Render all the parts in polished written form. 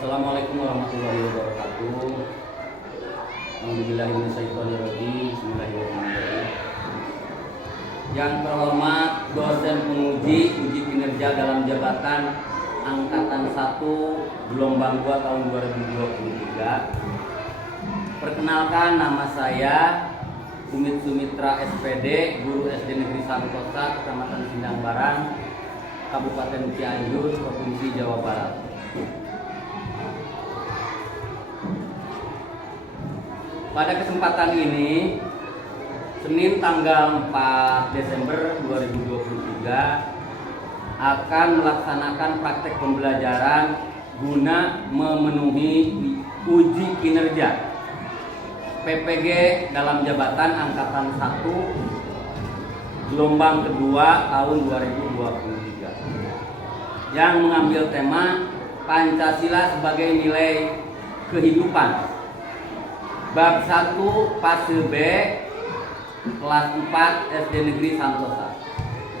Assalamualaikum warahmatullahi wabarakatuh. Alhamdulillahirrahmanirrahim. Bismillahirrahmanirrahim. Yang terhormat dosen penguji uji kinerja dalam jabatan angkatan 1 gelombang 2 tahun 2023. Perkenalkan, nama saya Umit Sumitra SPD, guru SD Negeri Santosa, Kecamatan Sindang Barang, Kabupaten Cianjur, Provinsi Jawa Barat. Pada kesempatan ini, Senin tanggal 4 Desember 2023, akan melaksanakan praktek pembelajaran guna memenuhi uji kinerja PPG dalam jabatan angkatan 1 gelombang kedua tahun 2023 yang mengambil tema Pancasila sebagai nilai kehidupan. Bab 1 fase B kelas 4 SD Negeri Santosa.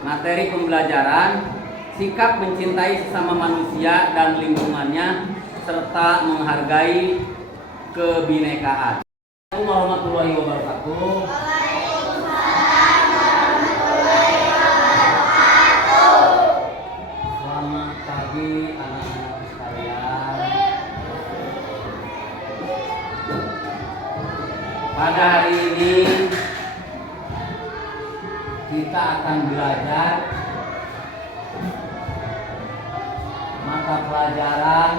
Materi pembelajaran sikap mencintai sesama manusia dan lingkungannya serta menghargai kebinekaan. Assalamualaikum warahmatullahi wabarakatuh. Waalaikumsalam warahmatullahi wabarakatuh. Selamat pagi anak-anak sekalian. Pada hari ini kita akan belajar mata pelajaran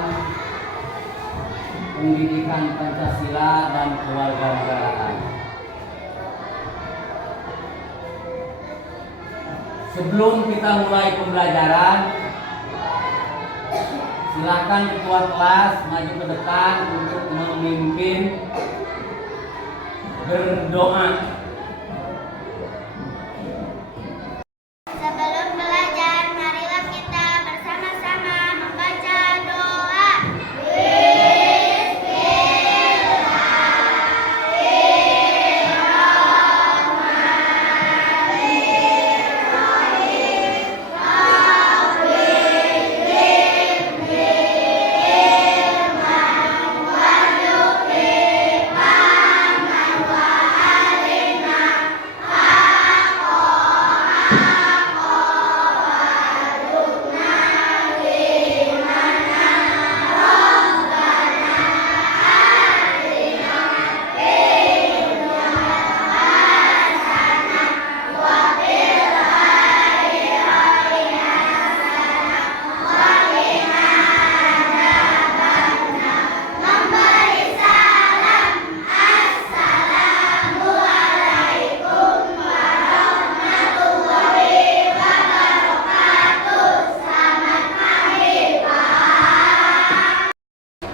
pendidikan Pancasila dan kewarganegaraan. Sebelum kita mulai pembelajaran, silakan ketua kelas maju ke depan untuk memimpin berdoa. Sebelum belajar, marilah kita bersama-sama membaca doa.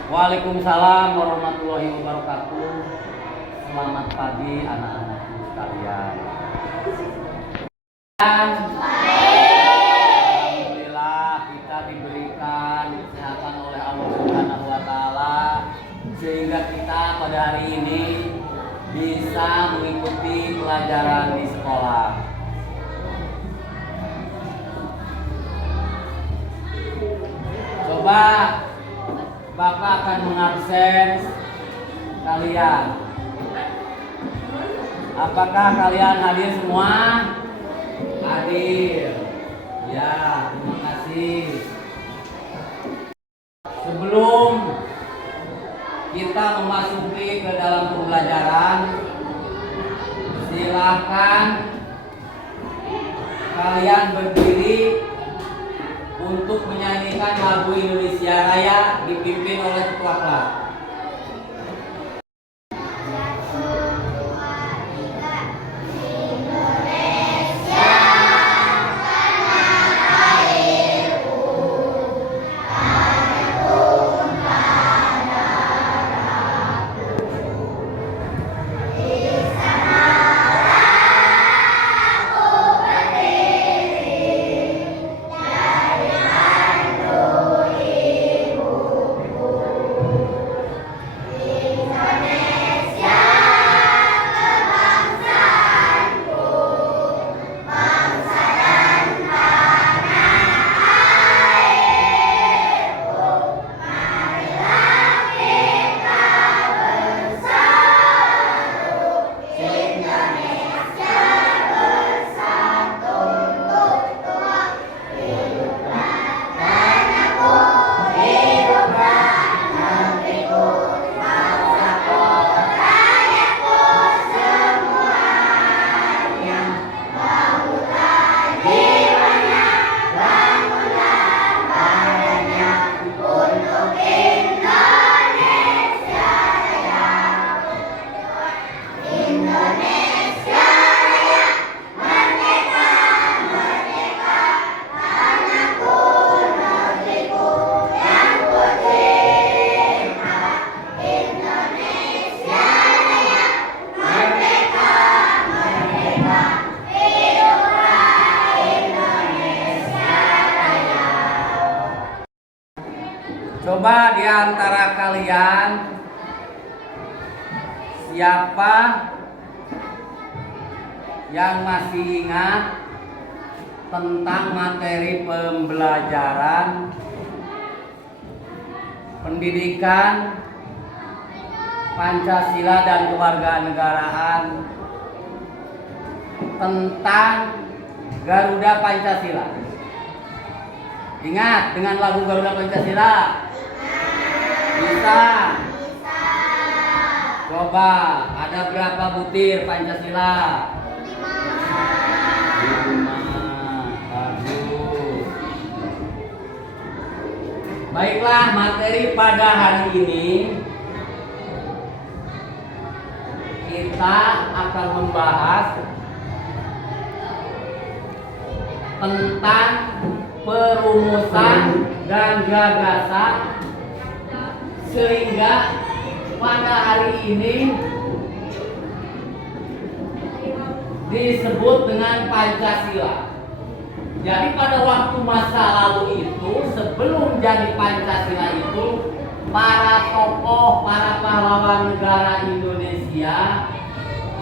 Waalaikumsalam warahmatullahi wabarakatuh. Selamat pagi anak-anakku sekalian. Alhamdulillah kita diberikan kesehatan oleh Allah Subhanahu wa taala sehingga kita pada hari ini bisa mengikuti pelajaran di sekolah. Coba Bapak akan mengabsen kalian. Apakah kalian hadir semua? Hadir. Ya, terima kasih. Sebelum kita memasuki ke dalam pembelajaran, silakan kalian berdiri untuk menyanyikan lagu Indonesia Raya dipimpin oleh ketua kelas. antara kalian siapa yang masih ingat tentang materi pembelajaran pendidikan Pancasila dan kewarganegaraan tentang Garuda Pancasila? Ingat dengan lagu Garuda Pancasila? Bisa. Coba, ada berapa butir Pancasila? 5. Bagus. Baiklah, materi pada hari ini kita akan membahas tentang perumusan dan gagasan sehingga pada hari ini disebut dengan Pancasila. Jadi pada waktu masa lalu itu, sebelum jadi Pancasila itu, para tokoh, para pahlawan negara Indonesia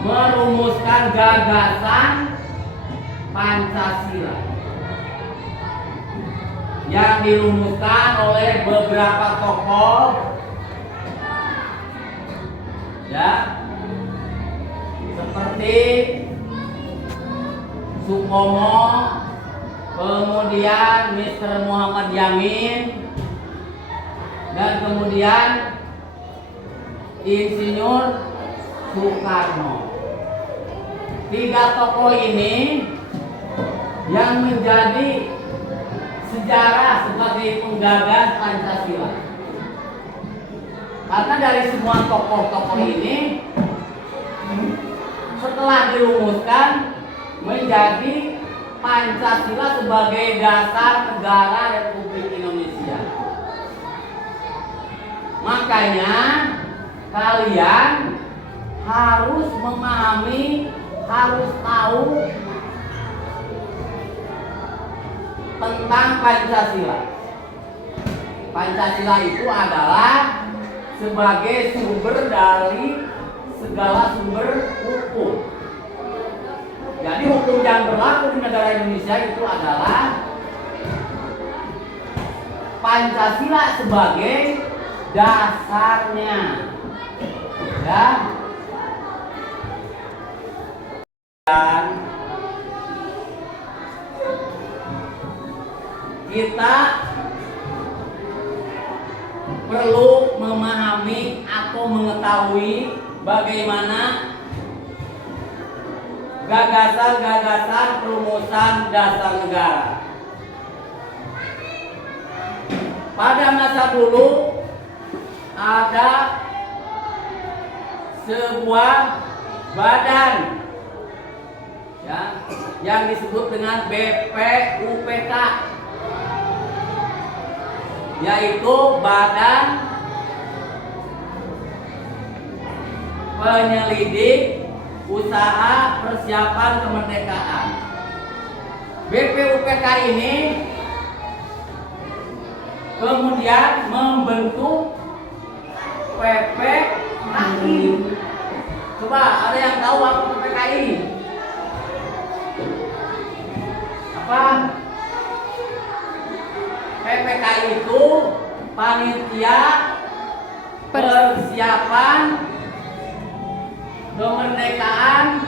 merumuskan gagasan Pancasila yang dirumuskan oleh beberapa tokoh, ya, seperti Sukomo, kemudian Mr. Muhammad Yamin, dan kemudian Insinyur Soekarno. 3 tokoh ini yang menjadi sejarah sebagai penggagas Pancasila. Karena dari semua tokoh-tokoh ini setelah dirumuskan menjadi Pancasila sebagai dasar negara Republik Indonesia. Makanya kalian harus memahami, harus tahu tentang Pancasila. Pancasila itu adalah sebagai sumber dari segala sumber hukum. Jadi hukum yang berlaku di negara Indonesia itu adalah Pancasila sebagai dasarnya. Ya. Dan kita perlu memahami atau mengetahui bagaimana gagasan-gagasan perumusan dasar negara. Pada masa dulu ada sebuah badan, ya, yang disebut dengan BPUPK, yaitu Badan Penyelidik Usaha Persiapan Kemerdekaan. BPUPK ini kemudian membentuk PPKI. Coba ada yang tahu apa PPKI? Apa? PPKI itu Panitia Persiapan Kemerdekaan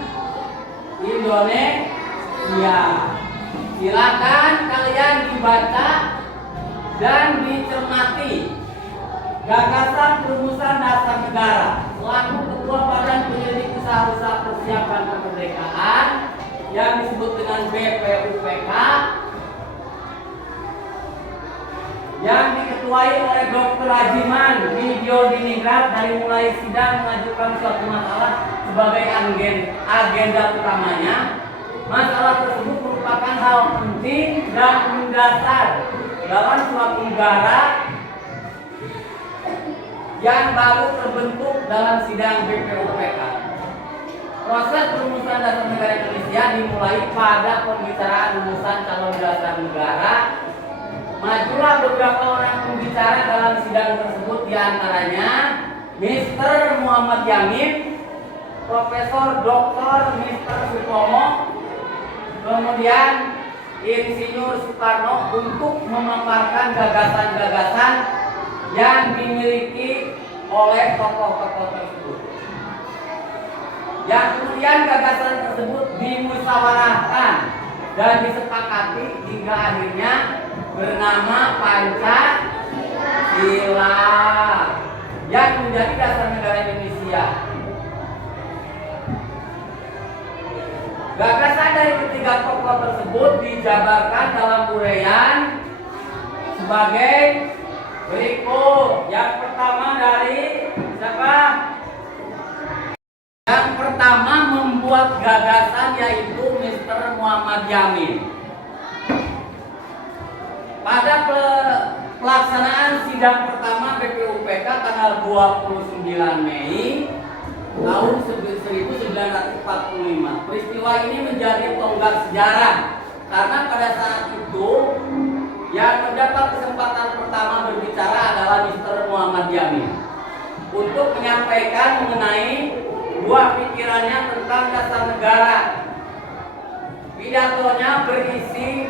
Indonesia. Silakan kalian dibaca dan dicermati gagasan perumusan dasar negara selaku Ketua Badan Penyelidik Usaha Persiapan Kemerdekaan yang disebut dengan BPUPK, yang diketuai oleh Dr. Rajiman Widyodiningrat dari mulai sidang mengajukan suatu masalah sebagai agenda utamanya. Masalah tersebut merupakan hal penting dan mendasar dalam suatu negara yang baru terbentuk dalam sidang BPUPK. Proses perumusan dasar negara Indonesia dimulai pada pembicaraan rumusan calon dasar negara. Majulah beberapa orang pembicara dalam sidang tersebut diantaranya Mr. Muhammad Yamin, Profesor Dr. Mr. Supomo, kemudian Insinyur Soekarno untuk memaparkan gagasan-gagasan yang dimiliki oleh tokoh-tokoh tersebut. Yang kemudian gagasan tersebut dimusyawarahkan dan disepakati hingga akhirnya bernama Pancasila yang menjadi dasar negara Indonesia. Gagasan dari ketiga tokoh tersebut dijabarkan dalam uraian sebagai berikut. Yang pertama dari siapa? Yang pertama membuat gagasan yaitu Mr. Muhammad Yamin. Pada pelaksanaan sidang pertama BPUPK tanggal 29 Mei tahun 1945. Peristiwa ini menjadi tonggak sejarah karena pada saat itu yang mendapat kesempatan pertama berbicara adalah Mr. Muhammad Yamin untuk menyampaikan mengenai buah pikirannya tentang dasar negara. Pidatonya berisi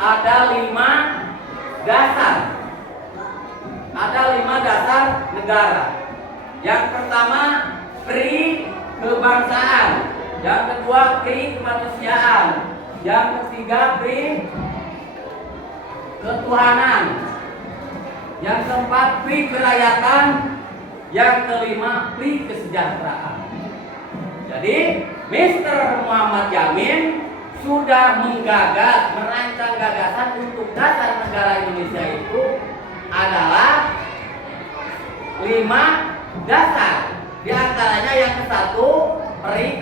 ada 5 dasar. Ada 5 dasar negara. Yang pertama pri kebangsaan, yang kedua pri kemanusiaan, yang ketiga pri ketuhanan, yang keempat pri kerakyatan, yang kelima pri kesejahteraan. Jadi Mr. Muhammad Yamin sudah menggagas, merancang gagasan untuk dasar negara Indonesia itu adalah 5 dasar. Di antaranya yang ke-1 pri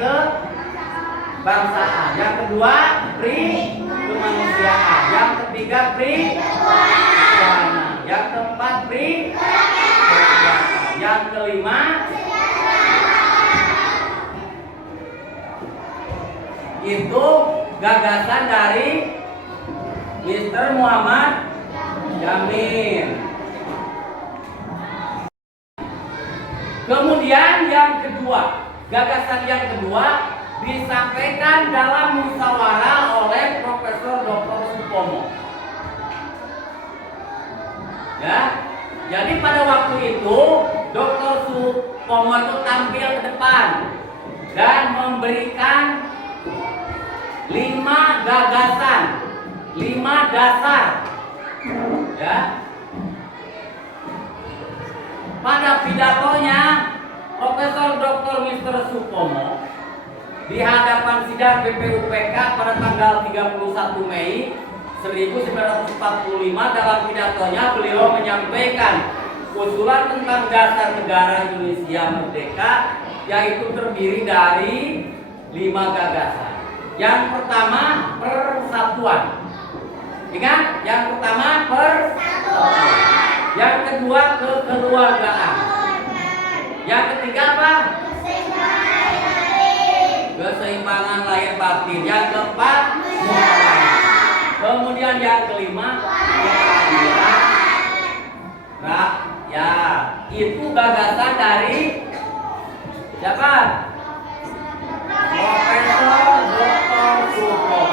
kebangsaan, yang kedua pri kemanusiaan, yang ketiga pri ketuhanan, yang keempat pri kerakyatan, yang kelima itu gagasan dari Mr. Muhammad Yamin. Kemudian yang kedua, gagasan yang kedua disampaikan dalam musyawarah oleh Profesor Dr. Supomo. Ya, jadi pada waktu itu Dr. Supomo itu tampil ke depan dan memberikan 5 gagasan, 5 dasar. Ya. Pada pidatonya, Profesor Dr. Mr. Supomo di hadapan sidang BPUPK pada tanggal 31 Mei 1945 dalam pidatonya beliau menyampaikan usulan tentang dasar negara Indonesia merdeka, yaitu terdiri dari 5 gagasan. Yang pertama persatuan. Ingat, yang pertama persatuan. Yang kedua kekeluargaan. Yang ketiga apa? Keseimbangan lahir batin. Yang keempat moral. Kemudian yang kelima rakyat. Itu gagasan dari siapa? Profesor Dr. Supomo.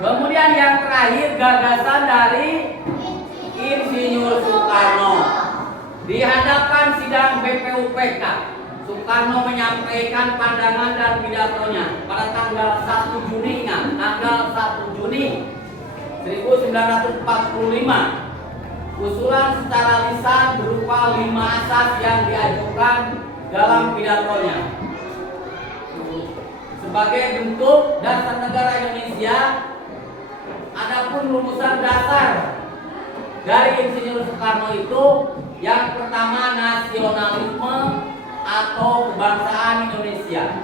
Kemudian yang terakhir gagasan dari Insinyur Soekarno. Di hadapan sidang BPUPK, Soekarno menyampaikan pandangan dan pidatonya pada tanggal 1 Juni, tanggal 1 Juni 1945. Usulan secara lisan berupa 5 asas yang diajukan dalam pidatonya. Sebagai bentuk dasar negara Indonesia, adapun rumusan dasar dari Insinyur Soekarno itu yang pertama nasionalisme atau kebangsaan Indonesia,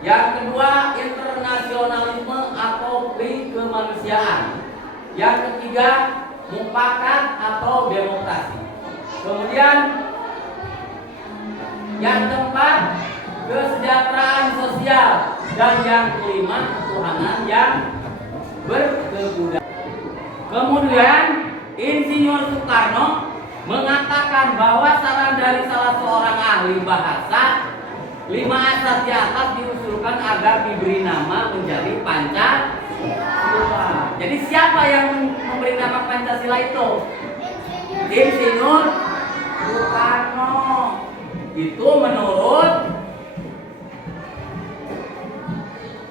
yang kedua internasionalisme atau kemanusiaan, yang ketiga mufakat atau demokrasi, kemudian yang keempat kesejahteraan sosial, dan yang kelima ketuhanan yang berkebudayan. Kemudian Insinyur Soekarno mengatakan bahwa saran dari salah seorang ahli bahasa, 5 asas di atas diusulkan agar diberi nama menjadi Pancasila. Jadi siapa yang memberi nama Pancasila itu? Insinyur Soekarno. Itu menurut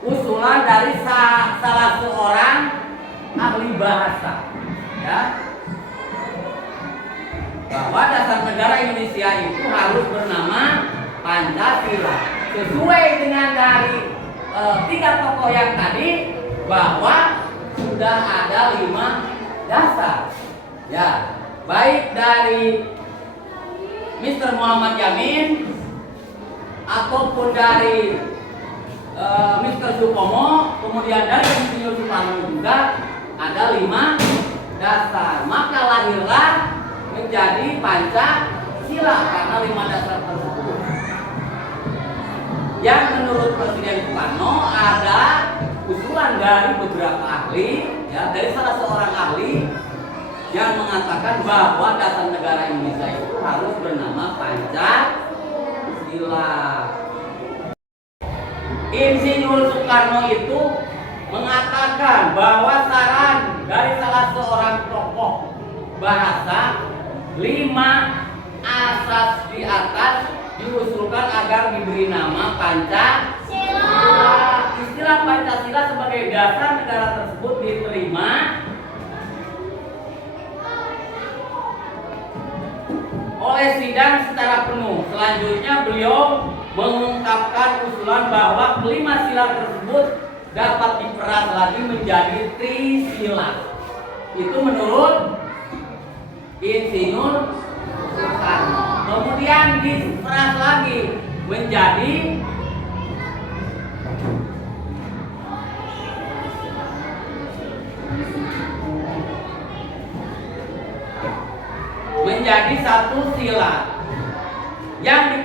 usulan dari salah seorang ahli bahasa, ya, bahwa dasar negara Indonesia itu harus bernama Pancasila, sesuai dengan dari 3 tokoh yang tadi, bahwa sudah ada 5 dasar, ya, baik dari Mr. Muhammad Yamin ataupun dari Mr. Supomo, kemudian dari Insinyur Soekarno juga ada 5 dasar. Maka lahirlah menjadi Pancasila karena 5 dasar tersebut. Yang menurut Presiden Soekarno ada usulan dari beberapa ahli, ya, dari salah seorang ahli yang mengatakan bahwa dasar negara Indonesia itu harus bernama Pancasila. Insinyur Soekarno itu mengatakan bahwa saran dari salah seorang tokoh bahasa, 5 asas di atas diusulkan agar diberi nama Pancasila. Istilah Pancasila sebagai dasar negara tersebut diterima oleh sidang secara penuh. Selanjutnya beliau mengungkapkan usulan bahwa kelima sila tersebut dapat diperas lagi menjadi trisila. Itu menurut Insinyur Soekarno. Kemudian diperas lagi menjadi satu sila. Yang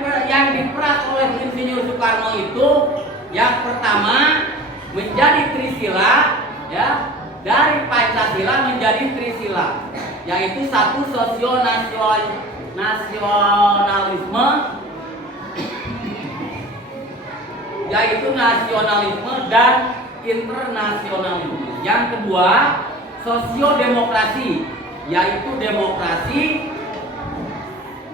diperas oleh Insinyur Soekarno itu yang pertama menjadi trisila, ya, dari Pancasila menjadi trisila, yaitu 1 nasionalisme, yaitu nasionalisme dan internasionalisme. Yang kedua sosiodemokrasi, yaitu demokrasi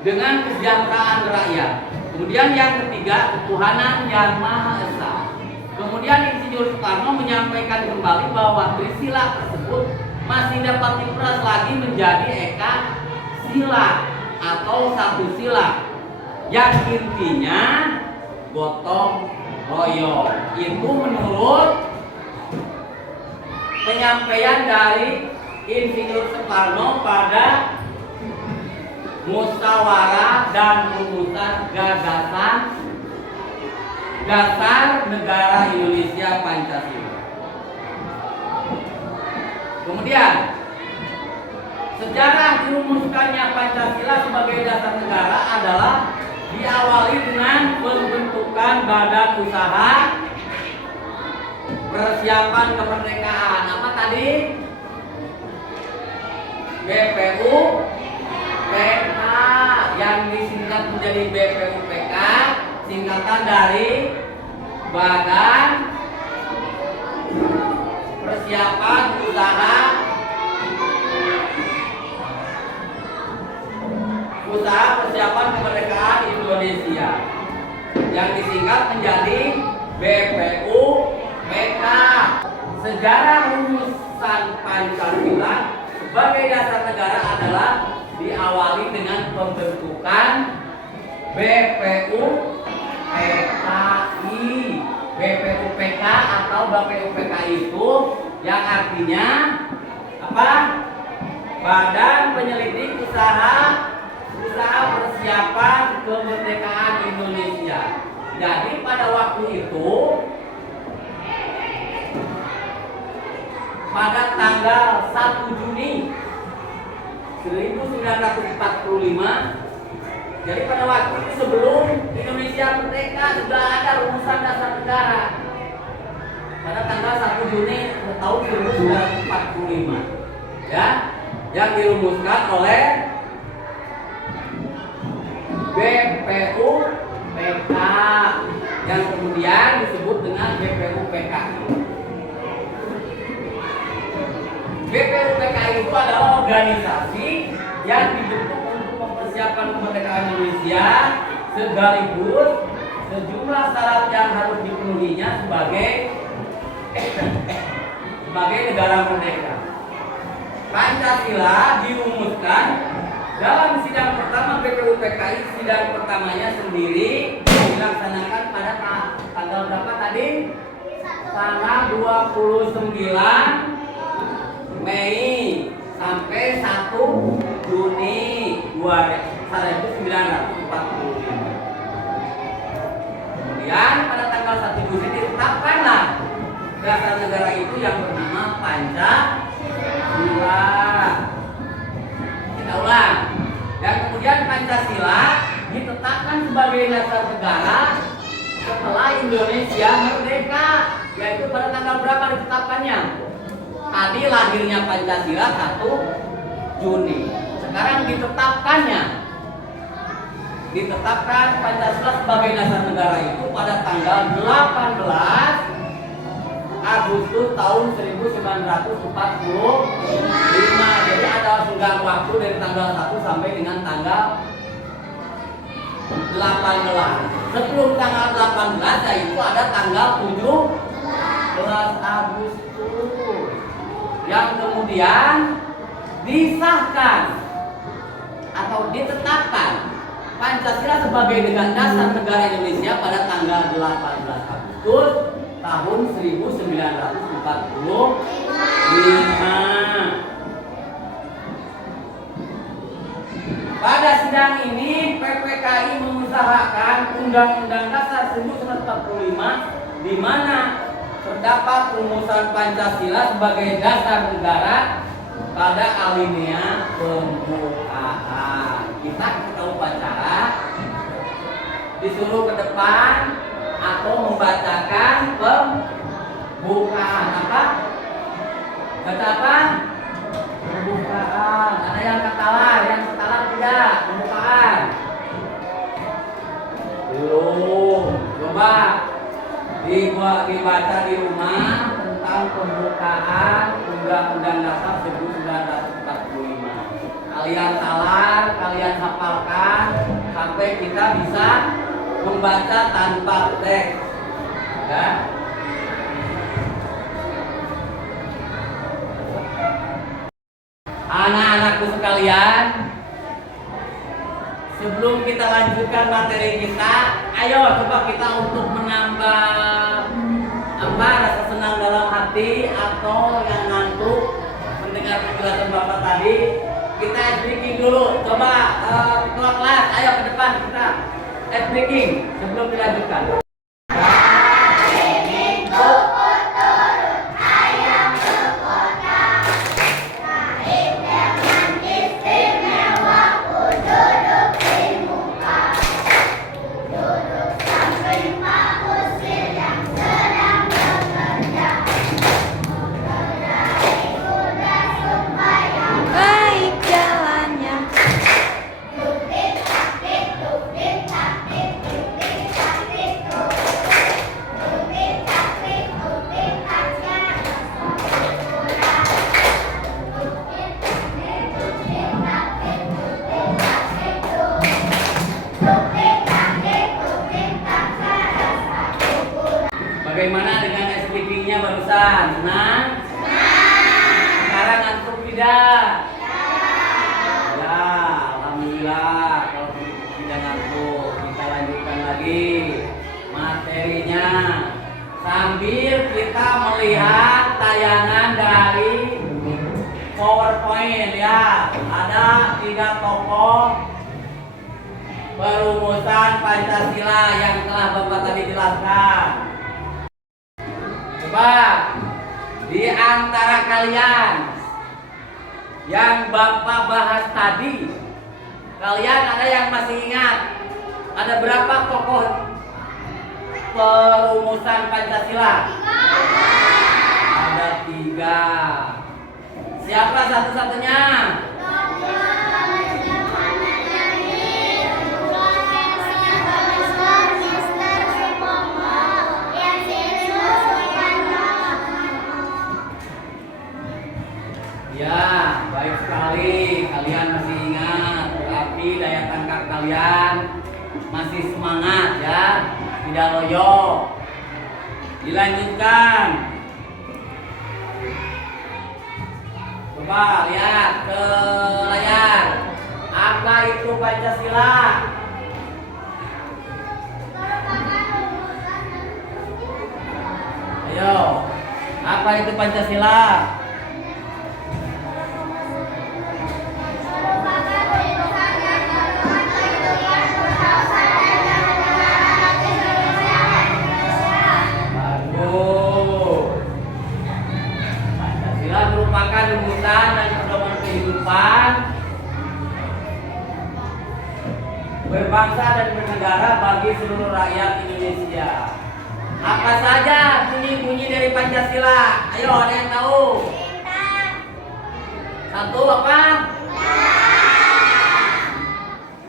dengan kesejahteraan rakyat. Kemudian yang ketiga ketuhanan yang Maha Esa. Kemudian Insinyur Soekarno menyampaikan kembali bahwa trisila tersebut masih dapat diperas lagi menjadi eka sila atau 1 sila yang intinya gotong royong. Itu menurut penyampaian dari Insinyur Soekarno pada musyawarah dan rumusan gagasan dasar negara Indonesia Pancasila. Kemudian sejarah dirumuskannya Pancasila sebagai dasar negara adalah diawali dengan pembentukan Badan Usaha Persiapan Kemerdekaan. Apa tadi? BPUPK, yang disingkat menjadi BPUPK, singkatan dari Badan Persiapan Usaha Persiapan Kemerdekaan Indonesia, yang disingkat menjadi BPUPK. Sejarah rumusan Pancasila sebagai dasar negara adalah diawali dengan pembentukan BPUPK atau BPUPK itu yang artinya apa? Badan Penyelidik Usaha Persiapan Kemerdekaan Indonesia. Jadi pada waktu itu, pada tanggal 1 Juni 1945, jadi pada waktu itu sebelum Indonesia merdeka sudah ada rumusan dasar negara. Pada tanggal 1 Juni tahun 1945, ya, yang dirumuskan oleh organisasi yang dibentuk untuk mempersiapkan kemerdekaan Indonesia sekaligus sejumlah syarat yang harus dipenuhinya sebagai negara merdeka. Pancasila dirumuskan dalam sidang pertama BPUPKI. Sidang pertamanya sendiri dilaksanakan pada tanggal berapa tadi? Tanggal 29 Mei sampai 1 Juni 1945. Kemudian pada tanggal 1 Juni ditetapkanlah dasar negara itu yang bernama Pancasila. Kita ulang. Dan kemudian Pancasila ditetapkan sebagai dasar negara setelah Indonesia merdeka, yaitu pada tanggal berapa ditetapkannya? Tadi lahirnya Pancasila 1 Juni. Sekarang ditetapkan Pancasila sebagai dasar negara itu pada tanggal 18 Agustus tahun 1945. Jadi ada senggang waktu dari tanggal 1 sampai dengan tanggal 18. Sebelum tanggal 18 yaitu ada tanggal 17 Agustus yang kemudian disahkan atau ditetapkan Pancasila sebagai dasar negara Indonesia pada tanggal 18 Agustus tahun 1945. Pada sidang ini PPKI mengusahakan Undang-Undang Dasar 1945 di mana terdapat rumusan Pancasila sebagai dasar negara pada alinea pembukaan. Kita upacara disuruh ke depan atau membacakan pembukaan. Apa? Baca apa? Pembukaan. Ada yang katalah, yang katalah tidak. Pembukaan. Belum. Coba dibaca di rumah tentang pembukaan Undang-Undang Dasar 1945. Kalian talar, kalian hafalkan sampai kita bisa membaca tanpa teks. Ya. Anak-anakku sekalian, sebelum kita lanjutkan materi kita, ayo coba kita untuk menambah rasa senang dalam hati atau yang ngantuk mendengar penjelasan Bapak tadi, kita speaking dulu. Coba ketua kelas, ayo ke depan kita speaking sebelum dilanjutkan. Bagaimana dengan speakingnya barusan? Senang? Sekarang ngantuk tidak? Ya, alhamdulillah. Kalau tidak ngantuk, kita lanjutkan lagi materinya sambil kita melihat tayangan dari PowerPoint ya. Ada 3 tokoh perumusan Pancasila yang telah Bapak tadi jelaskan. Coba di antara kalian yang Bapak bahas tadi, kalian ada yang masih ingat ada berapa tokoh perumusan Pancasila? Ada 3. Siapa satu-satunya? Ya, baik sekali. kalian masih semangat ya, tidak loyo. Dilanjutkan. Coba lihat ke layar. Apa itu Pancasila? Ayo, apa itu Pancasila? Merupakan rumusan dan pedoman kehidupan berbangsa dan bernegara bagi seluruh rakyat Indonesia. Apa saja bunyi-bunyi dari Pancasila? Ayo, ada yang tahu? Satu apa?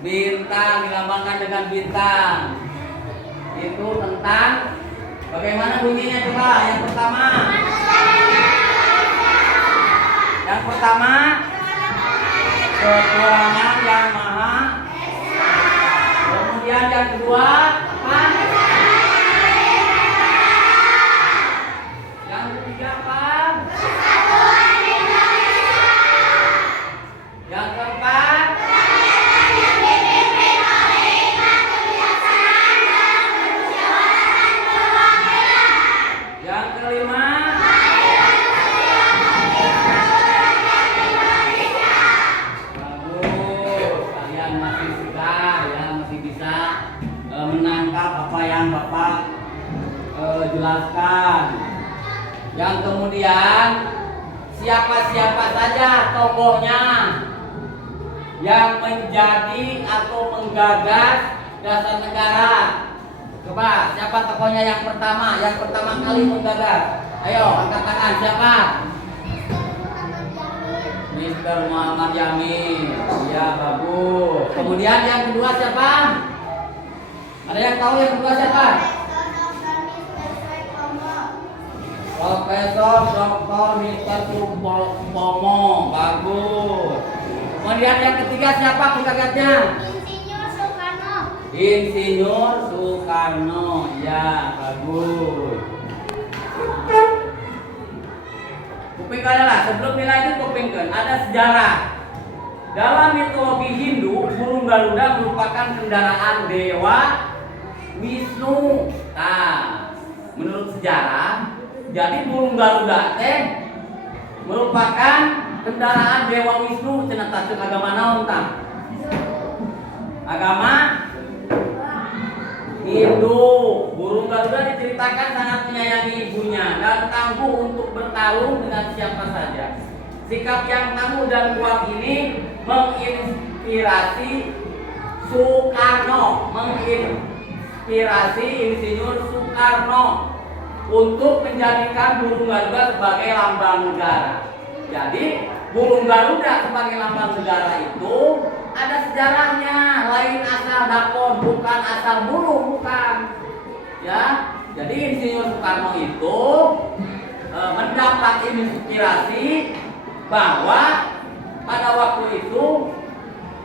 Bintang, dilambangkan dengan bintang. Itu tentang bagaimana bunyinya, coba. Yang pertama. Yang pertama, ketuhanan yang maha. Kemudian yang kedua, apa? Yang ketiga apa? Yang keempat, yang kelima. Menangkap apa yang Bapak jelaskan. Yang kemudian, siapa-siapa saja tokohnya yang menjadi atau menggagas dasar negara. Coba, siapa tokohnya yang pertama kali menggagas? Ayo, angkat tangan, siapa? Mr. Muhammad Yamin. Ya, bagus. Kemudian yang kedua siapa? Ada yang tahu yang kedua siapa? Profesor Dr. Mr. Supomo. Bagus. Kemudian yang ketiga siapa penggagasnya? Insinyur Soekarno. Insinyur Soekarno. Ya, bagus. Kupingkan lah, sebelum nilai itu kupingkan. Ada sejarah. Dalam mitologi Hindu, burung Garuda merupakan kendaraan dewa Wisnu. Nah, menurut sejarah, jadi burung Garuda teh merupakan kendaraan dewa Wisnu. Cenah tasuk agama naon tah? Agama Hindu. Burung Garuda diceritakan sangat menyayangi ibunya dan tangguh untuk bertarung dengan siapa saja. Sikap yang tangguh dan kuat ini menginspirasi Soekarno, Insinyur Soekarno untuk menjadikan burung Garuda sebagai lambang negara. Jadi burung Garuda sebagai lambang negara itu ada sejarahnya, lain asal dakon, bukan asal burung, bukan. Ya, jadi Insinyur Soekarno itu mendapat inspirasi bahwa pada waktu itu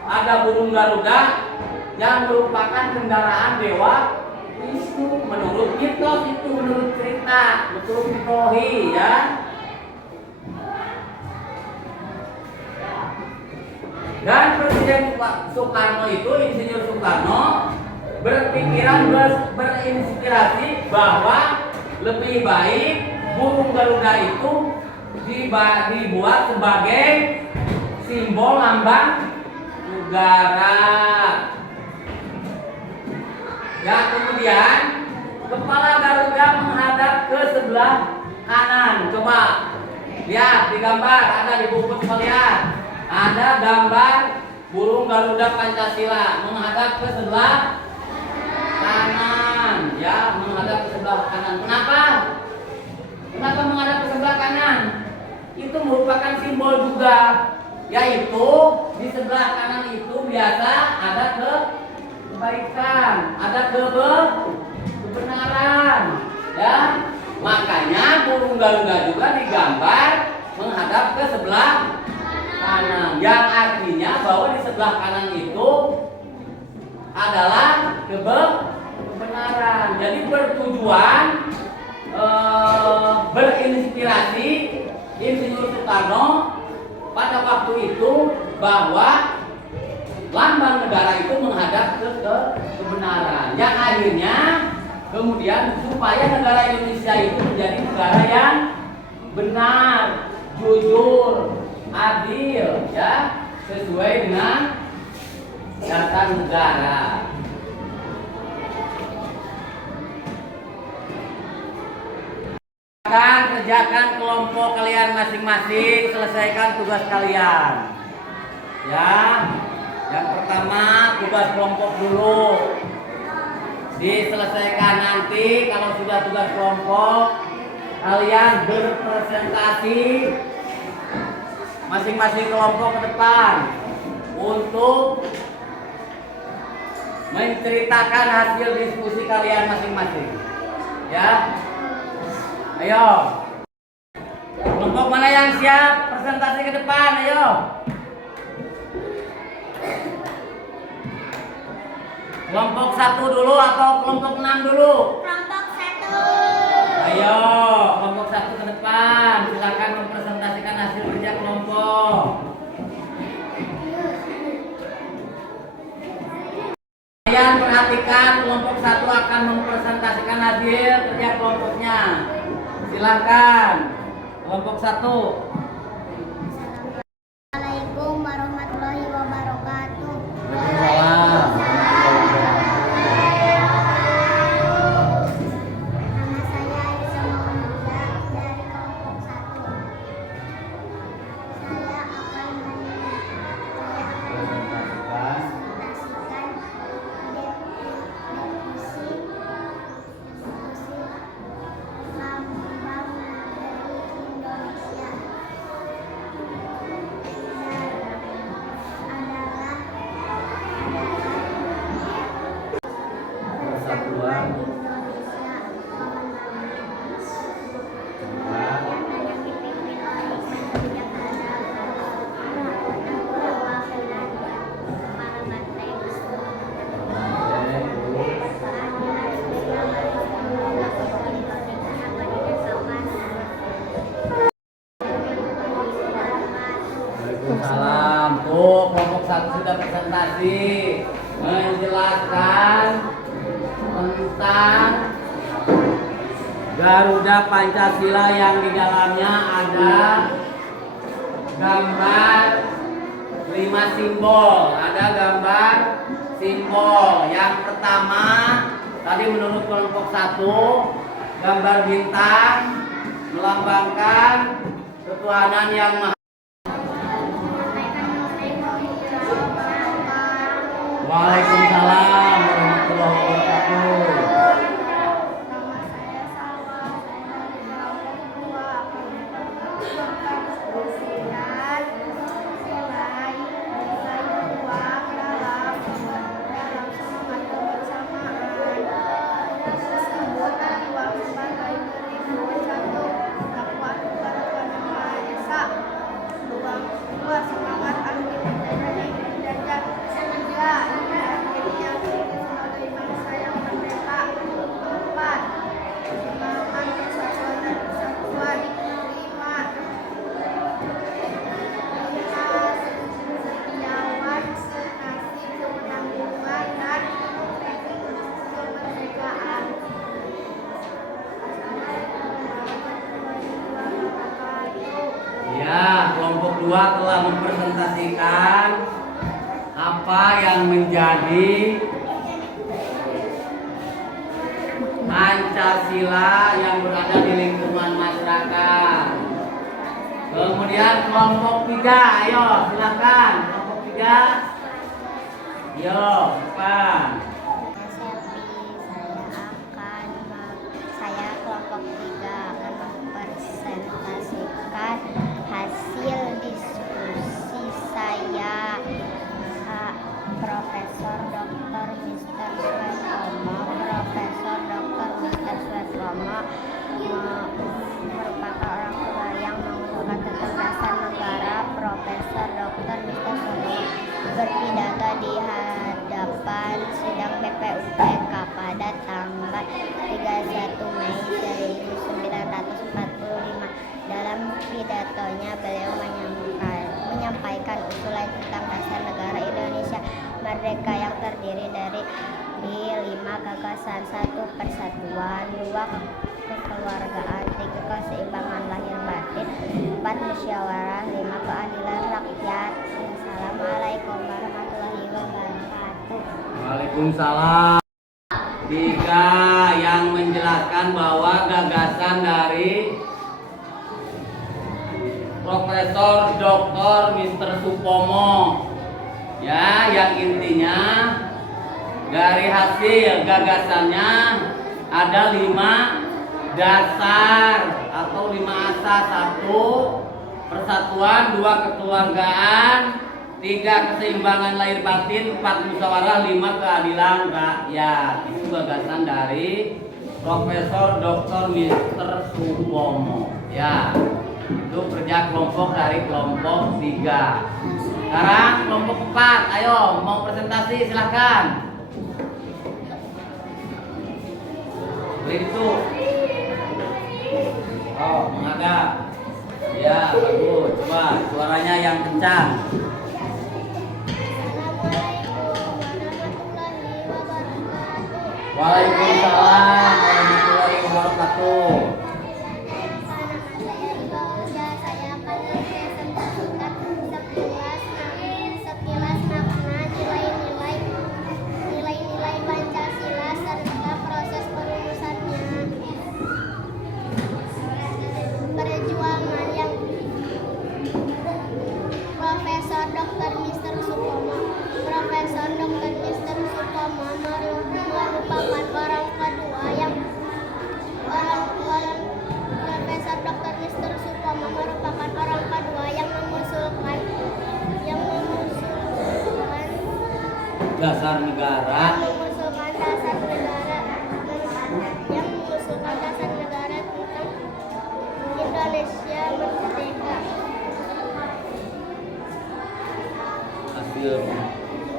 ada burung Garuda yang merupakan kendaraan dewa Wisnu menurut mitos itu, menurut cerita, menurut mitologi ya. Dan Presiden Soekarno itu, Insinyur Soekarno berpikiran berinspirasi bahwa lebih baik burung Garuda itu dibuat sebagai simbol lambang negara. Ya, kemudian kepala Garuda menghadap ke sebelah kanan. Coba lihat di gambar, ada di buku sekalian. Ada gambar burung Garuda Pancasila menghadap ke sebelah kanan. Ya, menghadap ke sebelah kanan. Kenapa? Kenapa menghadap ke sebelah kanan? Itu merupakan simbol juga, yaitu di sebelah kanan itu biasa ada kebaikan, ada kebenaran, ya. Makanya burung Garuda juga digambar menghadap ke sebelah kanan, yang artinya bahwa di sebelah kanan itu adalah kebenaran. Jadi bertujuan berinspirasi Insinyur Soekarno pada waktu itu bahwa lambang negara itu menghadap ke kebenaran. Yang akhirnya kemudian supaya negara Indonesia itu menjadi negara yang benar, jujur, adil, ya, sesuai dengan dasar negara. Kerjakan kelompok kalian masing-masing, selesaikan tugas kalian. Ya, yang pertama tugas kelompok dulu. Diselesaikan nanti kalau sudah tugas kelompok, kalian berpresentasi masing-masing kelompok ke depan untuk menceritakan hasil diskusi kalian masing-masing. Ya. Ayo. Kelompok mana yang siap presentasi ke depan? Ayo. Kelompok 1 dulu atau kelompok 6 dulu? Kelompok 1. Ayo, kelompok 1 ke depan. Silakan mempresentasikan hasil kerja kelompok. Kalian perhatikan, kelompok 1 akan mempresentasikan hasil kerja kelompoknya. Silakan. Kelompok 1. Assalamualaikum warahmatullahi wabarakatuh. Waalaikumsalam. Nama saya Aisyah Maulida dari kelompok 1. Saya akan mempresentasikan definisi lambang negeri Indonesia. Persatuan Indonesia yang dipimpin oleh Menteri Jakarta perwakilan para banteng keadilan sosial Indonesia berdasarkan Waalaikumsalam. Tuh, kelompok 1 sudah presentasi menjelaskan tentang Garuda Pancasila yang di dalamnya ada gambar 5 simbol. Ada gambar simbol. Yang pertama tadi menurut kelompok 1 gambar bintang melambangkan ketuhanan yang maha. Waalaikumsalam warahmatullahi wabarakatuh. Nama saya Salwa, saya dari kelompok 2 akan mempresentasikan nilai 2 dalam semangat kebersamaan. Tersebut diwakilkan dari 1 dakwah kepada Tuhan Yang Maha Esa, 2 semangat anti penjajah, 3 sebagai bangsa yang merdeka, 4 semangat persatuan dan kesatuan, 5 sejawat senasib kemenangan dan kemerdekaan. Ya, kelompok 2 telah mempresentasikan apa yang menjadi Pancasila yang berada di lingkungan masyarakat. Kemudian kelompok 3, ayo silakan kelompok 3. Yo, depan. Saya kelompok 3 akan mempresentasikan hasil diskusi saya, Profesor Dr. Mr. Swetomo. Profesor Dr. Mr. Swetomo merupakan orang tua yang mengusulkan tentang dasar negara. Profesor Dr. Mr. Swetomo berpidato di hadapan sidang BPUPK pada tanggal 31 Mei 1945. Dalam pidatonya beliau menyampaikan usulan tentang dasar negara Indonesia merdeka yang terdiri dari 5 gagasan: 1. Persatuan, 2. Kekeluargaan, 3. Keseimbangan lahir batin, 4. Musyawarah, 5. Keadilan rakyat. Assalamualaikum warahmatullahi wabarakatuh. Waalaikumsalam. 3 yang menjelaskan bahwa gagasan dari Profesor Dr. Mr. Supomo, ya, yang intinya dari hasil gagasannya ada 5 dasar atau 5 asas: 1. Persatuan, 2. Kekeluargaan, 3. Keseimbangan lahir batin, 4. Musyawarah, 5. Keadilan rakyat. Itu gagasan dari Profesor Dr. Mr. Supomo, ya. Itu kerja kelompok dari kelompok 3. Sekarang kelompok 4, ayo mau presentasi silahkan. Itu. Oh, menghadap. Ya, bagus. Coba suaranya yang kencang. Waalaikumsalam warahmatullahi wabarakatuh. Nilai-nilai Pancasila serta proses perumusannya. Perjuangan yang Profesor Dr. Mr. Supomo. Profesor Dr. Mr. Supomo merupakan orang kedua yang Profesor Dr. Mr. Supomo merupakan orang kedua yang mengusulkan Dasar negara tentang Indonesia merdeka. Hasil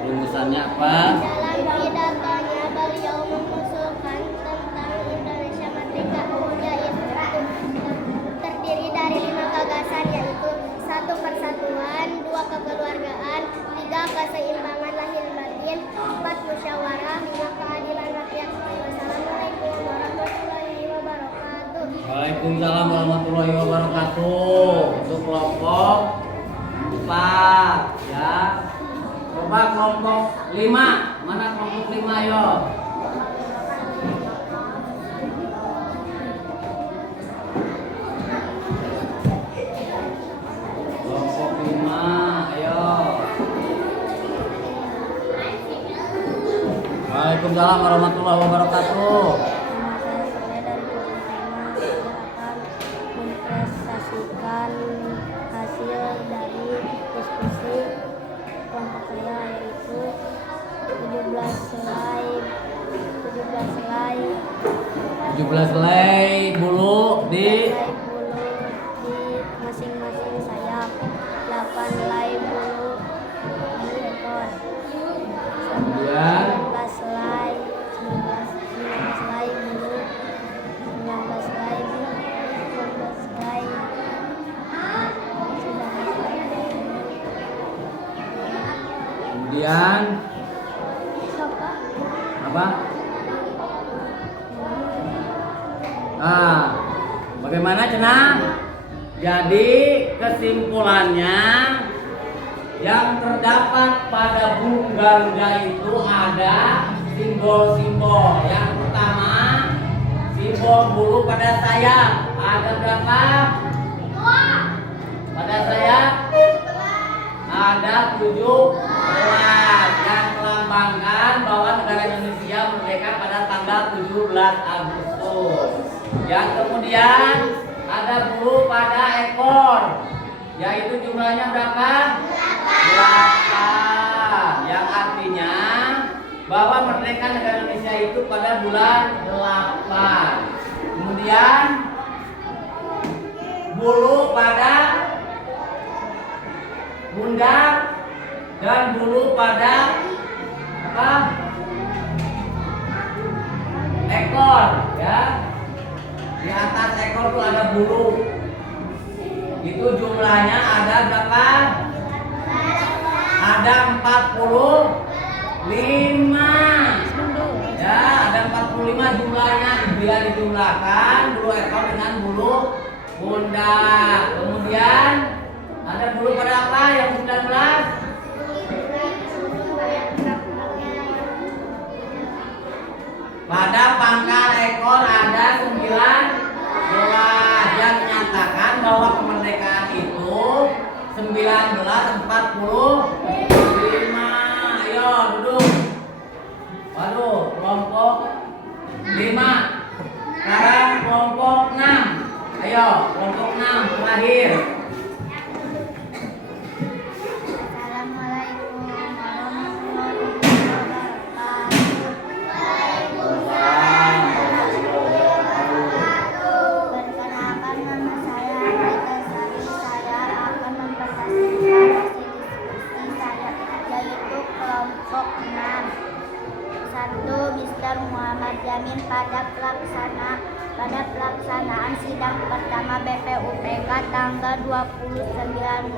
rumusannya apa? Dalam pidatonya beliau mengusulkan tentang Indonesia merdeka, yaitu terdiri dari 5 gagasan, yaitu 1. Persatuan, 2. Kekeluargaan, 3. Keseimbangan lahir batin, 4. Musyawarah, 5. Keadilan rakyat. Wassalamualaikum warahmatullahi wabarakatuh. Waalaikumsalam warahmatullahi wabarakatuh. Untuk kelompok 4, ya. Coba kelompok 5. Mana kelompok 5, yo? Kelompok 5, ayo. Waalaikumsalam warahmatullahi wabarakatuh. Saya dari kelompok 5 akan mempresentasikan hasil dari diskusi kelompok saya, yaitu 17 slide 17 helai bulu di masing-masing sayap, 8 helai bulu di ekor, kemudian 19 helai bulu, 19 helai 19 helai kemudian apa? Bagaimana Cenah? Jadi kesimpulannya yang terdapat pada burung garuda itu ada simbol-simbol. Yang pertama, simbol bulu pada sayap. Ada berapa? Pada sayap ada 17 yang melambangkan bahwa negara Indonesia merdeka pada tanggal 17 Agustus. Yang kemudian ada bulu pada ekor, yaitu jumlahnya berapa? 8. Yang artinya bahwa merdeka negara Indonesia itu pada bulan 8. Kemudian bulu pada pundak dan bulu pada apa? ekor, ya. Di atas ekor tuh ada bulu. Itu jumlahnya ada berapa? Ada 45. Ya, ada 45 jumlahnya. Bila dijumlahkan bulu ekor dengan bulu pundak. Kemudian ada bulu pada apa yang 19? Pada pangkal ekor ada 19 yang menyatakan bahwa kemerdekaan itu 1945. Ayo duduk. Waduh, kelompok 5. Sekarang kelompok 6. Ayo, kelompok 6 terakhir. Assalamualaikum warahmatullahi wabarakatuh. Perkenalkan, nama saya Haikal Sari. Saya akan mempresentasikan hasil diskusi saya, yaitu kelompok 6. 1. Mr. Muhammad Yamin pada pelaksanaan sidang pertama BPUPK tanggal 29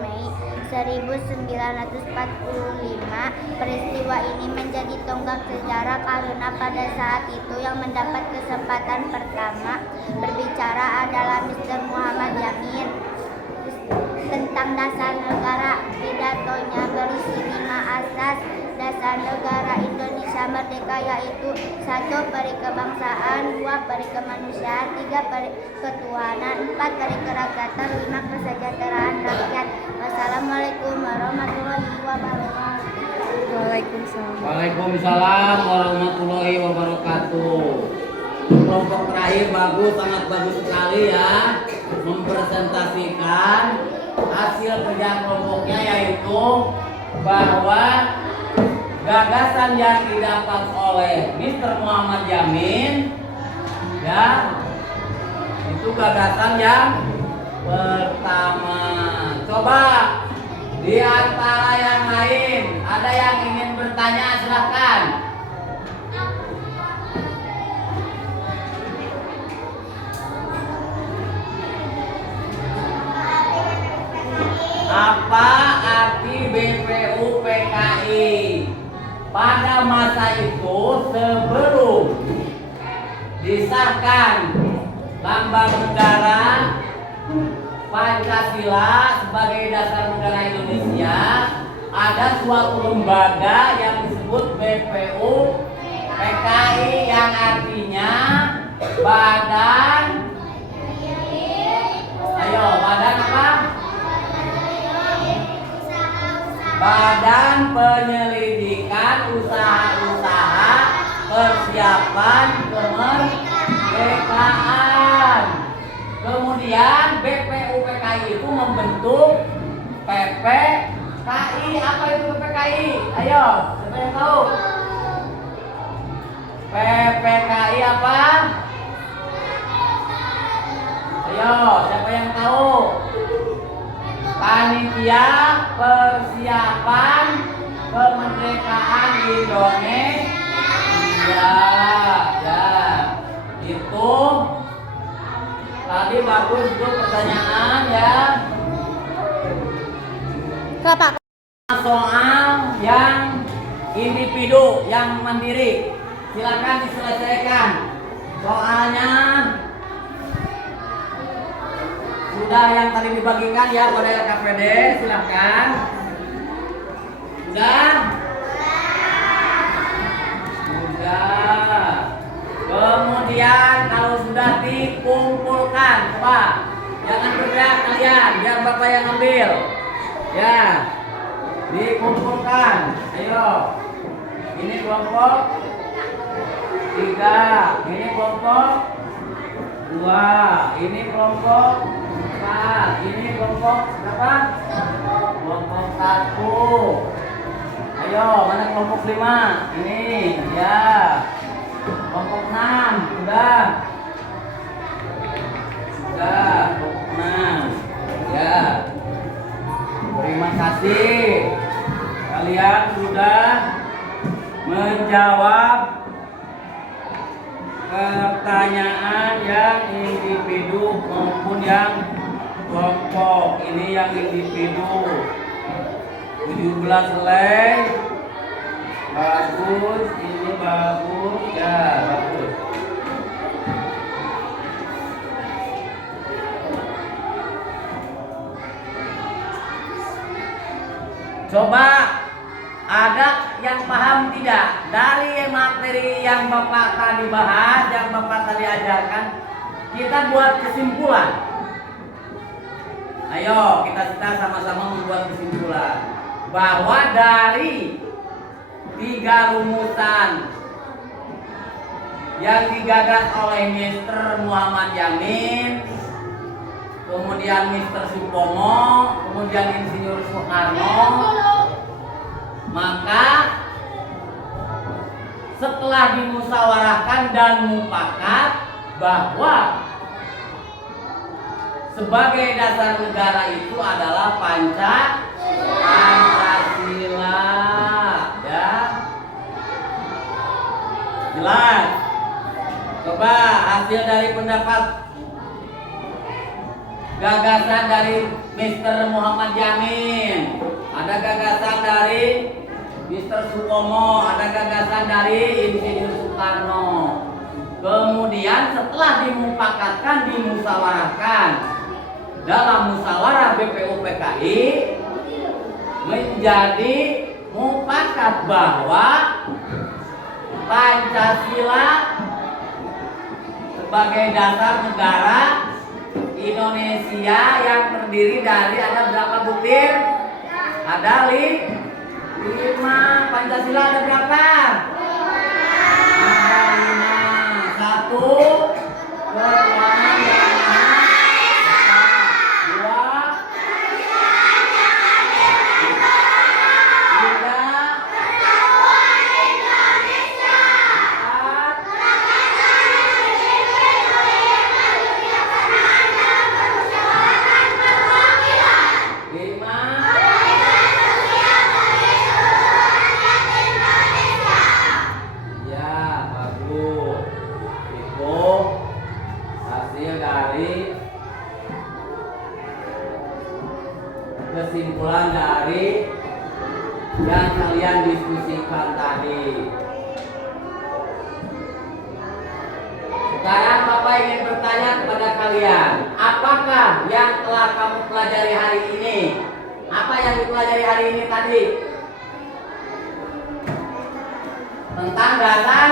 Mei 1945. Peristiwa ini menjadi tonggak sejarah karena pada saat itu yang mendapat kesempatan pertama berbicara adalah Mr. Muhammad Yamin tentang dasar negara. Pidatonya berisi 5 asas dasar negara Indonesia merdeka, yaitu 1. Peri kebangsaan, 2. Peri kemanusiaan, 3. Peri ketuhanan, 4. Peri kerakyatan, 5. Kesejahteraan rakyat. Wassalamualaikum warahmatullahi wabarakatuh. Waalaikumsalam warahmatullahi wabarakatuh. Kelompok terakhir bagus, sangat bagus sekali ya, mempresentasikan hasil kerja kelompoknya, yaitu bahwa gagasan yang didapat oleh Mr. Muhammad Yamin, ya, itu gagasan yang pertama. Coba di antara yang lain ada yang ingin bertanya, silahkan. Apa arti BPUPKI? Pada masa itu sebelum disahkan lambang negara Pancasila sebagai dasar negara Indonesia, ada suatu lembaga yang disebut BPUPKI yang artinya badan, ayo badan apa? Badan Penyelidikan Usaha-usaha Persiapan Kemerdekaan. Kemudian BPUPKI itu membentuk PPKI. Apa itu PPKI? Ayo, siapa yang tahu? PPKI apa? Ayo, siapa yang tahu? Panitia Persiapan Kemerdekaan Indonesia. Ya, itu tadi bagus itu pertanyaan ya. Kelapa. Soal yang individu, yang mandiri, silakan diselesaikan. Soalnya sudah yang tadi dibagikan ya pada LKPD, silahkan. Sudah? Sudah. Kemudian kalau sudah dikumpulkan, coba jangan bergerak kalian, biar bapak yang ambil. Ya, dikumpulkan. Ayo, ini kelompok 3, ini kelompok 2, ini kelompok 4, ini kelompok berapa? Kelompok 1. Ayo, mana kelompok 5? Ini, ya. Kelompok 6, sudah. Sudah, kelompok 6. Ya. Terima kasih. Kalian sudah menjawab pertanyaan yang individu maupun yang kelompok. Ini yang individu. 17 selesai. Bagus, ini bagus. Ya, bagus. Coba ada yang paham tidak dari materi yang Bapak tadi bahas, yang Bapak tadi ajarkan? Kita buat kesimpulan. Ayo kita sama-sama membuat kesimpulan bahwa dari 3 rumusan yang digagas oleh Mr. Muhammad Yamin, kemudian Mr. Supomo, kemudian Insinyur Soekarno, maka setelah dimusyawarahkan dan mufakat bahwa sebagai dasar negara itu adalah Pancasila, ya jelas. Coba hasil dari pendapat gagasan dari Mr. Muhammad Yamin, ada gagasan dari Mr. Supomo, ada gagasan dari Insinyur Soekarno. Kemudian setelah dimufakatkan, dimusyawarahkan dalam musyawarah BPUPKI, menjadi mufakat bahwa Pancasila sebagai dasar negara Indonesia yang terdiri dari ada berapa butir? Ada 5. Pancasila ada berapa? Ada 5. 1 ketuhanan yang maha esa. 2 ya bagus. Itu hasil dari kesimpulan dari yang kalian diskusikan tadi. Sekarang Bapak ingin bertanya kepada kalian, apakah yang telah kamu pelajari hari ini? Apa yang dipelajari hari ini tadi? Tentang dasar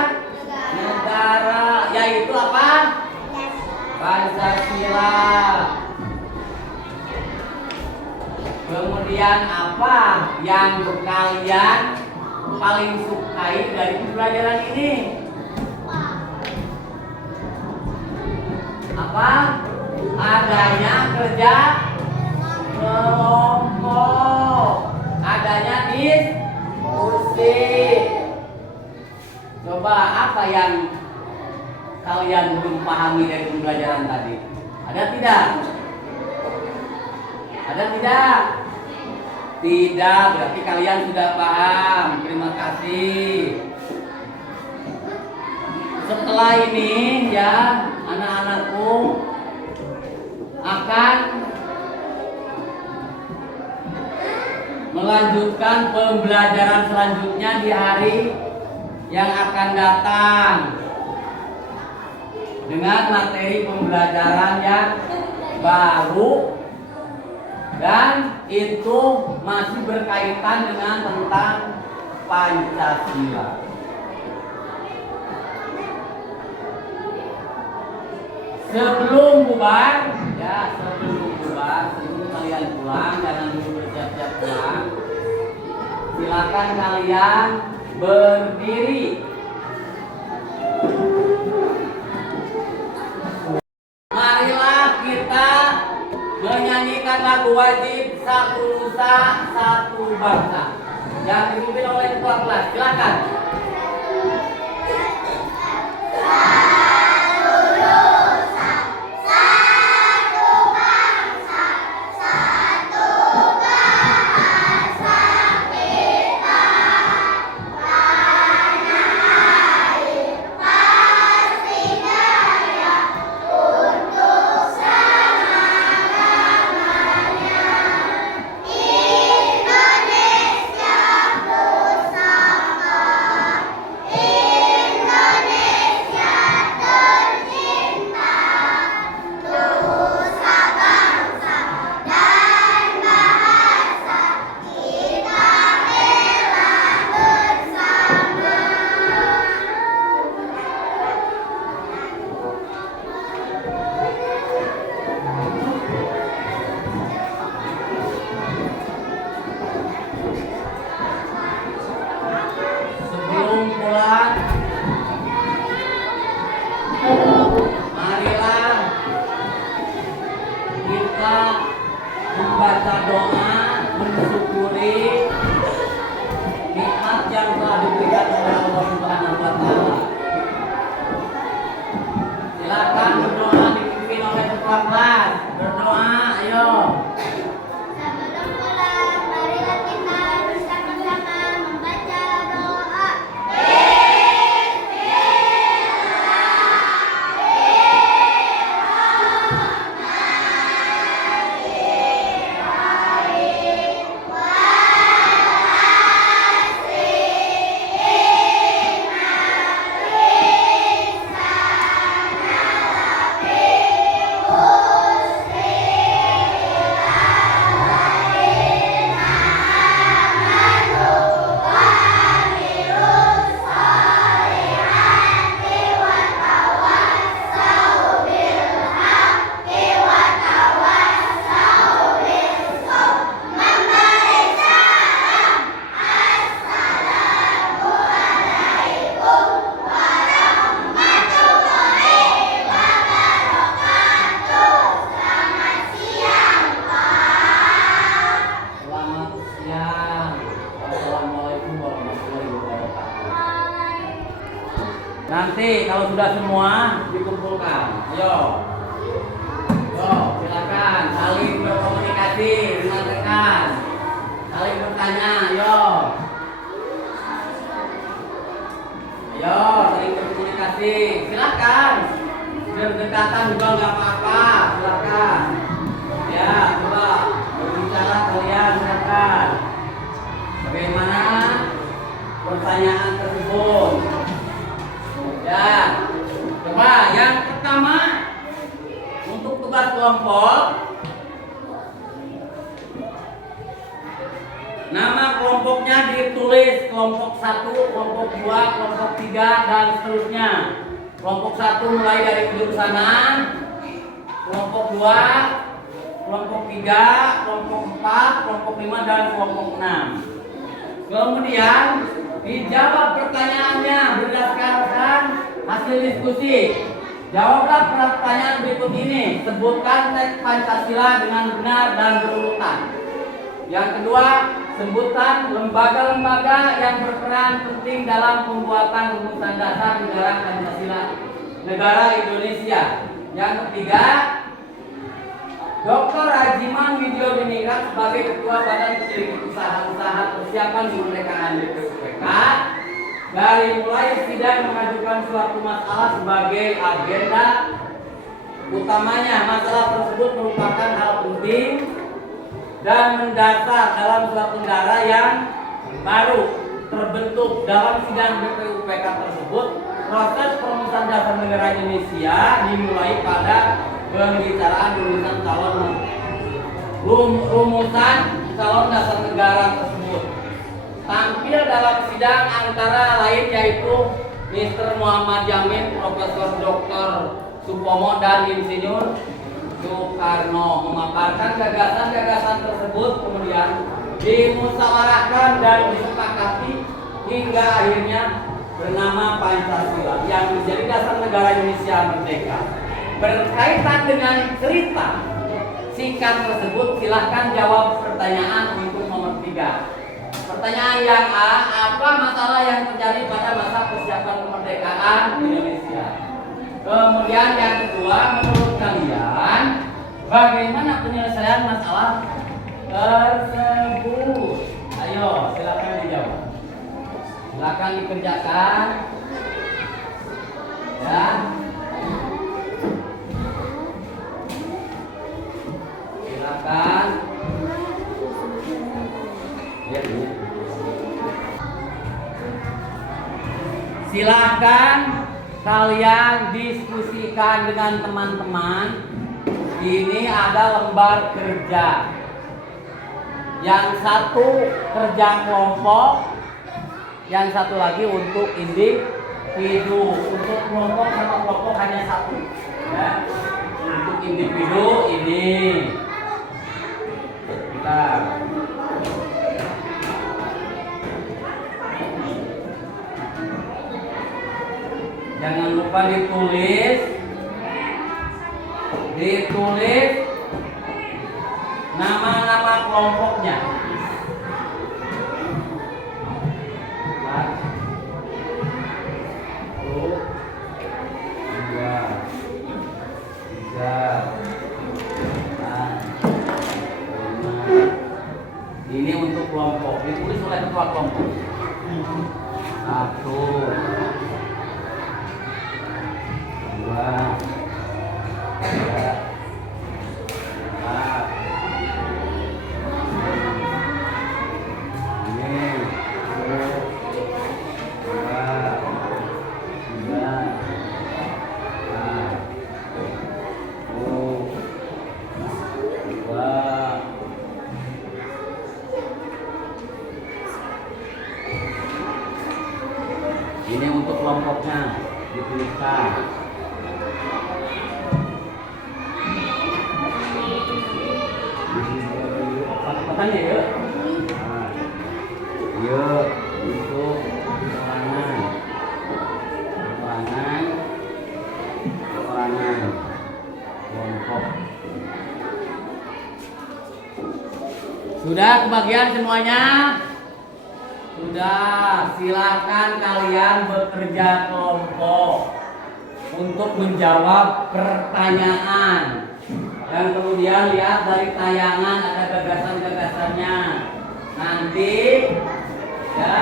negara, yaitu apa? Pancasila. Kemudian apa yang kalian paling sukai dari pelajaran ini? Apa? Adanya kerja kelompok, adanya diskusi. Coba apa yang kalian belum pahami dari pembelajaran tadi? Ada tidak? Ada tidak? Tidak, berarti kalian sudah paham. Terima kasih. Setelah ini ya, anak-anakku akan melanjutkan pembelajaran selanjutnya di hari yang akan datang dengan materi pembelajaran yang baru, dan itu masih berkaitan dengan tentang Pancasila. Sebelum bubar, sebelum kalian pulang, jangan dulu bersiap-siap pulang. Silakan kalian berdiri. Marilah kita menyanyikan lagu wajib Satu Nusa Satu Bangsa yang dipimpin oleh ketua kelas. Silakan. Nanti kalau sudah semua dikumpulkan. Ayo. Yo, silakan saling berkomunikasi dengan rekan. Saling bertanya, yo. Ayo, saling berkomunikasi. Silakan. Berdekatan juga nggak apa-apa. Silakan. Ya, coba berbicara kalian silakan. Bagaimana pertanyaan tersebut? Ya, coba yang pertama untuk tugas kelompok, nama kelompoknya ditulis kelompok 1, kelompok 2, kelompok 3 dan seterusnya. Kelompok 1 mulai dari ujung sana, kelompok 2, kelompok 3, kelompok 4, kelompok 5 dan kelompok 6. Kemudian dijawab pertanyaannya berdasarkan hasil diskusi. Jawablah pertanyaan berikut ini. Sebutkan teks Pancasila dengan benar dan berurutan. Yang kedua, sebutkan lembaga-lembaga yang berperan penting dalam pembuatan rumusan dasar negara Pancasila negara Indonesia. Yang ketiga, Dr. Rajiman Widyodiningrat sebagai Ketua Badan Penyelidik Usaha-Usaha Persiapan Kemerdekaan BPUPK dari mulai sidang mengajukan suatu masalah sebagai agenda utamanya. Masalah tersebut merupakan hal penting dan mendasar dalam suatu negara yang baru terbentuk. Dalam sidang BPUPK tersebut, proses perumusan dasar negara Indonesia dimulai pada pembicaraan rumusan calon dasar negara tersebut. Tampil dalam sidang antara lain yaitu Mr. Muhammad Yamin, Profesor Dr. Supomo dan Insinyur Soekarno memaparkan gagasan-gagasan tersebut, kemudian dimusyawarahkan dan disepakati hingga akhirnya bernama Pancasila yang menjadi dasar negara Indonesia merdeka. Berkaitan dengan cerita singkat tersebut, silahkan jawab pertanyaan untuk nomor 3. Pertanyaan yang A, apa masalah yang terjadi pada masa persiapan kemerdekaan Indonesia? Kemudian yang kedua, menurut kalian bagaimana penyelesaian masalah tersebut? Ayo, silakan dijawab. Silakan dikerjakan. Ya. Silakan. Ya, Bu. Silakan kalian diskusikan dengan teman-teman. Ini ada lembar kerja. Yang satu kerja kelompok, yang satu lagi untuk individu. Untuk kelompok sama kelompok hanya satu. Ya. Untuk individu ini. Bentar. Jangan lupa ditulis nama-nama kelompoknya. Ini untuk kelompok, ditulis oleh ketua kelompok. 1, 2, 3, 4, 5, 6, 7, 8, 9, 10, 11, 12. Ini untuk kelompoknya dituliskan. Tanya yuk. Yuk untuk perorangan kelompok. Sudah kebagian semuanya? Sudah, silakan kalian bekerja kelompok. kelompok untuk menjawab pertanyaan. Dan kemudian lihat dari tayangan ada gagasan-gagasannya. Nanti ya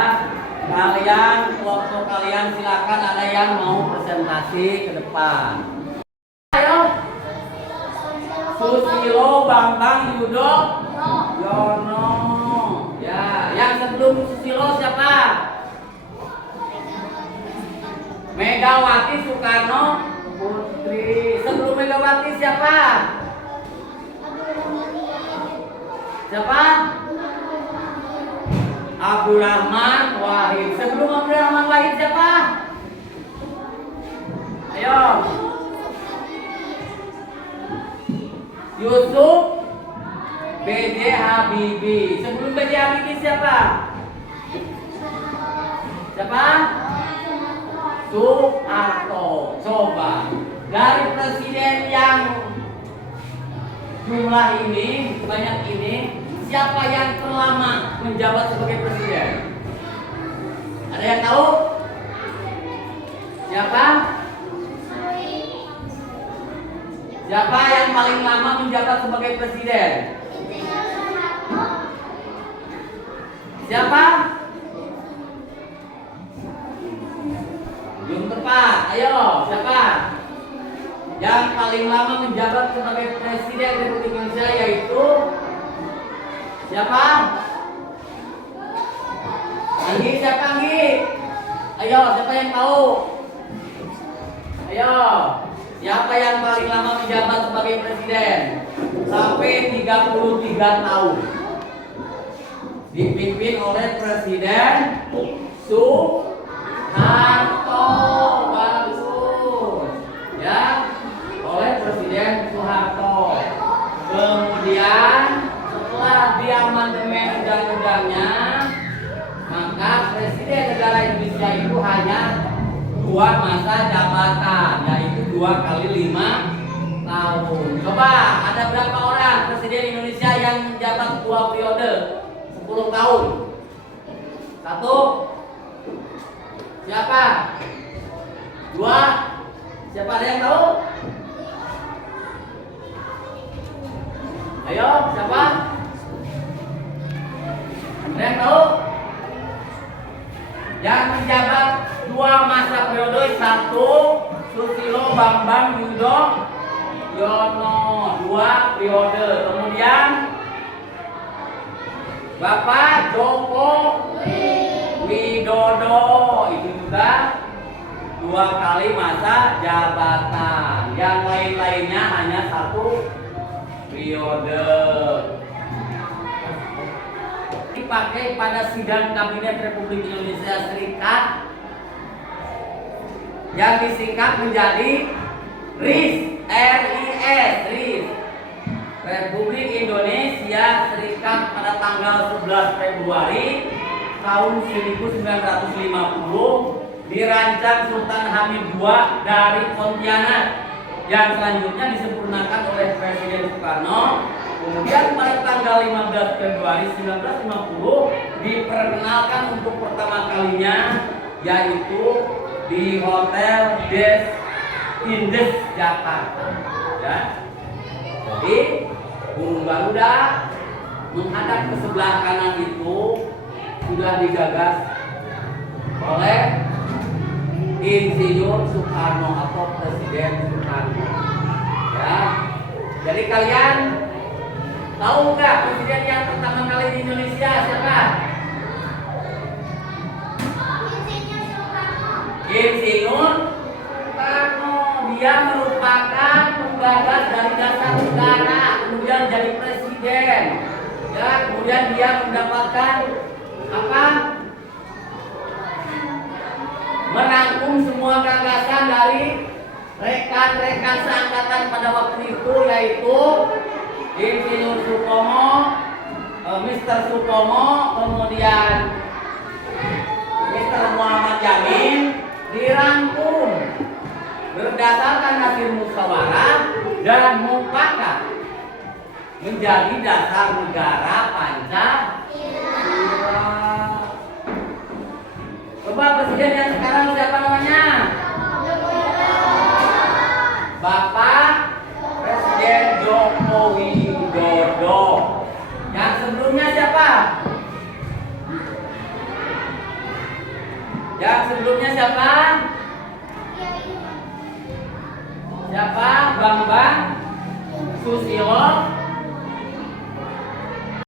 kalian, kelompok kalian silakan ada yang mau presentasi ke depan. Ayo. Susilo Bambang Yudo Yono. Ya, yang sebelum Susilo siapa? Megawati Soekarno Putri. Sebelum Megawati siapa? Siapa? Abdurrahman Wahid. Sebelum Abdurrahman Wahid siapa? Ayo. Yusuf B.J. Habibie. Sebelum B.J. Habibie siapa? Siapa? Soeharto. Coba dari presiden yang jumlah ini, banyak ini, siapa yang terlama menjabat sebagai presiden? Ada yang tahu? Siapa? Siapa yang paling lama menjabat sebagai presiden? Siapa? Belum tepat. Ayo, siapa? Yang paling lama menjabat sebagai presiden Republik Indonesia yaitu siapa? Anggi, siapa Anggi? Ayo, siapa yang tahu? Ayo. Siapa yang paling lama menjabat sebagai presiden? Sampai 33 tahun. Dipimpin oleh Presiden Soeharto. Bagus. Ya, oleh Presiden Soeharto. Kemudian setelah diamandemen undang-undangnya, maka Presiden negara Indonesia itu hanya 2 masa jabatan, yaitu 2 kali 5 tahun. Coba ada berapa orang Presiden Indonesia yang menjabat 2 periode 10 tahun? 1. Siapa? 2. Siapa, ada yang tahu? Ayo, siapa? Ada yang tahu? Yang menjabat 2 masa periode, 1 Susilo Bambang Yudo Yono, 2 periode. Kemudian Bapak Joko Widodo, itu juga 2 kali masa jabatan. Yang lain-lainnya hanya 1 periode. Dipakai pada sidang Kabinet Republik Indonesia Serikat yang disingkat menjadi RIS, RIS, Republik Indonesia Serikat pada tanggal 11 Februari tahun 1950, dirancang Sultan Hamid II dari Pontianak, yang selanjutnya disempurnakan oleh Presiden Soekarno. Kemudian pada tanggal 15 Februari 1950 diperkenalkan untuk pertama kalinya, yaitu di Hotel Des Indes Jakarta. Ya. Jadi burung Garuda menghadap ke sebelah kanan itu sudah digagas oleh Insinyur Soekarno atau Presiden Soekarno. Ya. Jadi kalian tahu nggak presiden yang pertama kali di Indonesia siapa? Insinyur Soekarno. Dia merupakan penggagas dari dasar negara, kemudian jadi presiden. Ya, kemudian dia mendapatkan apa? Merangkum semua gagasan dari rekan-rekan seangkatan pada waktu itu, yaitu Insinyur Supomo, Mr. Supomo, kemudian Mr. Muhammad Yamin, dirangkum berdasarkan hasil musyawarah dan mufakat menjadi dasar negara Pancasila. Coba presiden yang sekarang siapa namanya? Yang sebelumnya siapa? Siapa? Bambang Susilo